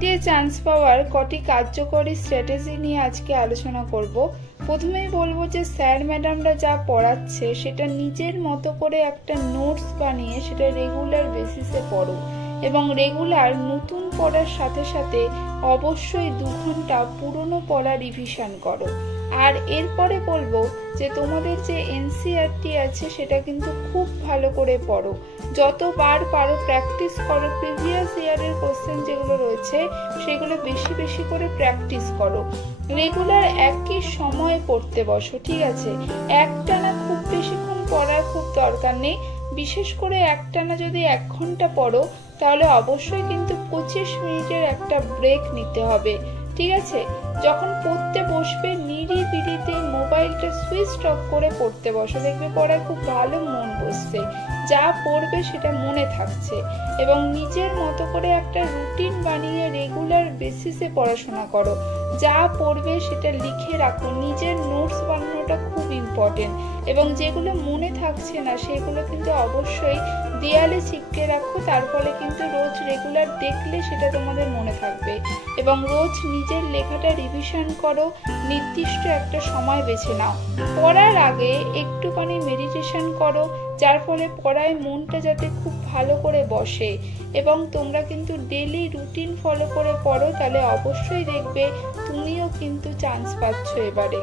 দিয়ে চান্স পাওয়ার কটি কার্যকরী স্ট্র্যাটেজি নিয়ে আজকে আলোচনা করব। প্রথমেই বলবো যে স্যার ম্যাডামরা যা পড়াচ্ছে সেটা নিজের মতো করে একটা নোটস বানিয়ে সেটা রেগুলার বেসিসে পড়ো এবং রেগুলার নতুন পড়ার সাথে সাথে অবশ্যই 2 ঘন্টা পুরনো পড়া রিভিশন করো। আর এরপরে বলবো যে তোমাদের যে এনসিইআরটি আছে সেটা কিন্তু খুব ভালো করে পড়ো, যতবার পারো প্র্যাকটিস করো। প্রিভিয়াস ইয়ারের কোশ্চেন যেগুলো রয়েছে সেগুলো বেশি বেশি করে প্র্যাকটিস করো। রেগুলার একই সময়ে পড়তে বসো, ঠিক আছে? একটানা খুব বেশিক্ষণ পড়ার খুব দরকার নেই। বিশেষ করে একটানা যদি 1 ঘন্টা পড়ো তাহলে অবশ্যই কিন্তু 25 মিনিটের একটা ব্রেক নিতে হবে, ঠিক আছে? যখন পড়তে বসবে নিরিবিলিতে মোবাইলটা সুইচ অফ করে পড়তে বসো, দেখবে পড়ায় খুব ভালো মন বসছে, যা পড়বে সেটা মনে থাকছে। এবং নিজের মতো করে একটা রুটিন বানিয়ে রেগুলার বেসিসে পড়াশোনা করো, যা পড়বে সেটা লিখে রাখো। নিজের নোটস বানানোটা খুব ইম্পর্টেন্ট এবং যেগুলো মনে থাকছে না সেগুলো কিন্তু অবশ্যই দেয়ালে চিপকে রাখো। তার ফলে কিন্তু রোজ রেগুলার দেখলে সেটা তোমাদের মনে থাকবে। এবং রোজ নিজের লেখাটা রিভিশন করো, নির্দিষ্ট একটা সময় বেছে নাও। পড়ার আগে একটুখানি মেডিটেশন করো, যার ফলে পড়ায় মনটা যাতে খুব ভালো করে বসে। এবং তোমরা কিন্তু ডেলি রুটিন ফলো করে পড়ো, তাহলে অবশ্যই দেখবে তুমিও কিন্তু চান্স পাচ্ছ এবারে।